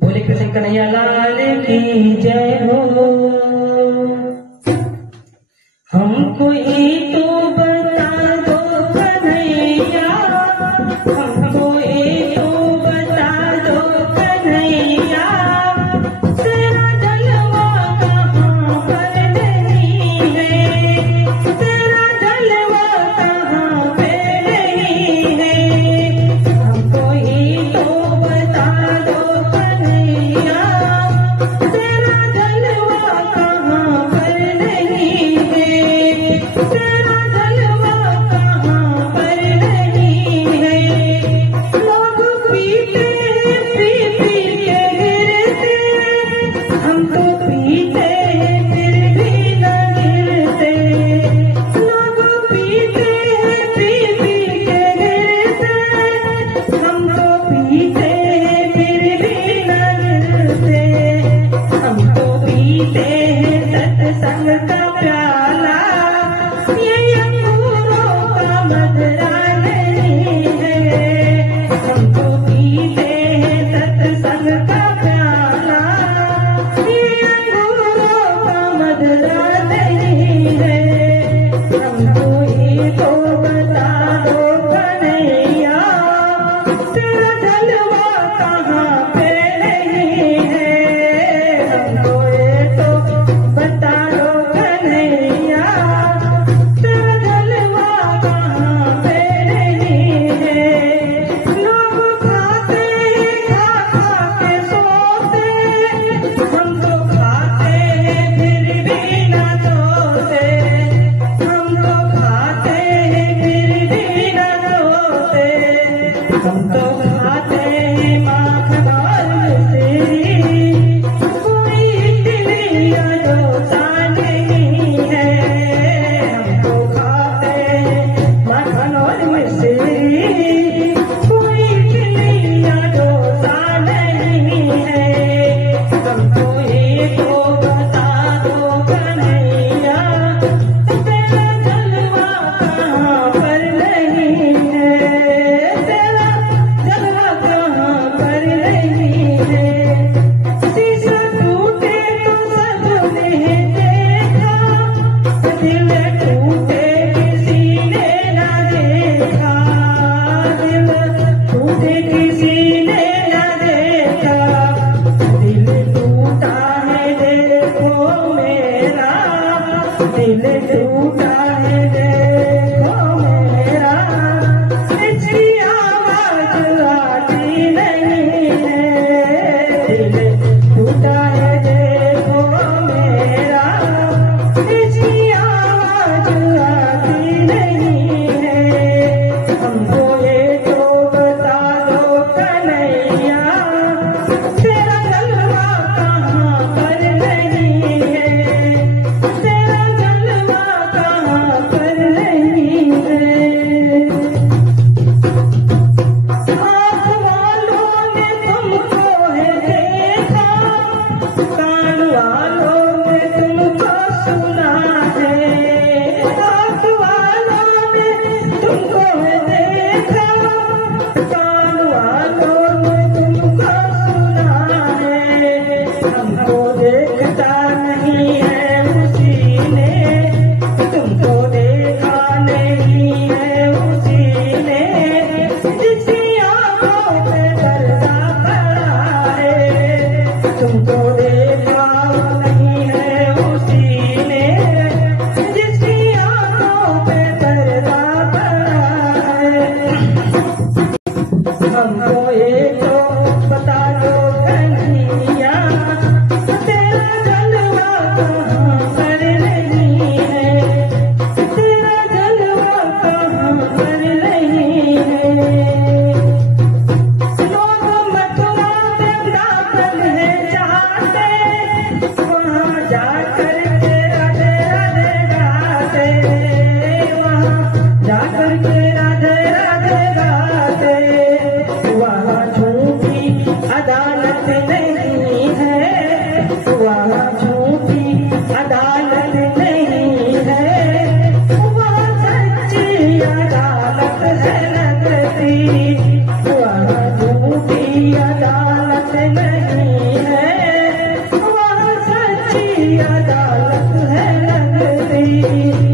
बोले कृष्ण कन्हैया लाल की जय हो। हमको ये तो बता दो कन्हैया, हमको ये तो बता दो कन्हैया, तेरा जलवा कहाँ पर नहीं है, तेरा जलवा कहाँ पे नहीं है। हमको ये तो बता दो कन्हैया, तेरा जलवा कहाँ पर नहीं है, तेरा जलवा कहाँ पर नहीं है। लोग पीते हैं पी पी के गिरते, हम तो पीते हैं फिर भी न गिरते। लोग पीते हैं पी पी के गिरते, हम तो पीते हैं फिर भी न गिरते। हम तो पीते हैं सत्संग का प्याला, ये अंगूरों का मदरा नहीं है। हम तो पीते हैं सत्संग का प्याला, ये अंगूरों का मदरा नहीं है। हमको ये तो बता दो कन्हैया, तेरा जलवा कहाँ पे नहीं है। हमको ये तो बता दो कन्हैया, तेरा जलवा कहाँ पे नहीं है। लोग खाते हैं खा खा के सोते, हम तो खाते हैं फिर भी न सोते। हम तो खाते हैं फिर भी न सोते। हम तो खाते हैं माखन और मिश्री, कोई इडलियाँ डोसा नहीं है। हम तो खाते हैं माखन और मिश्री, कोई इडलियाँ डोसा नहीं है। हमको ये तो बता दो कन्हैया, तेरा जलवा कहाँ पर नहीं है, तेरा जलवा कहाँ पर नहीं है। शीशा टूटे तो सबने देखा, दिल टूटे किसी ने न देखा, दिल टूटे किसी ने न देखा। दिल टूटा है देखो मेरा, दिल टूटा है देखो मेरा, इसकी आवाज आती नहीं है। दिल टूटा है देखो मेरा, इसकी आवाज आती नहीं है। हमको ये तो बता दो कन्हैया, तेरा जलवा कहाँ पर नहीं है, तेरा जलवा कहाँ पर नहीं है। आँख वालों ने तुमको है देखा, कान वालों ने तुमको सुना है। आँख वालों ने तुमको है देखा, कान वालों ने तुमको अदालत नहीं है, वहाँ सच्ची अदालत है लगती।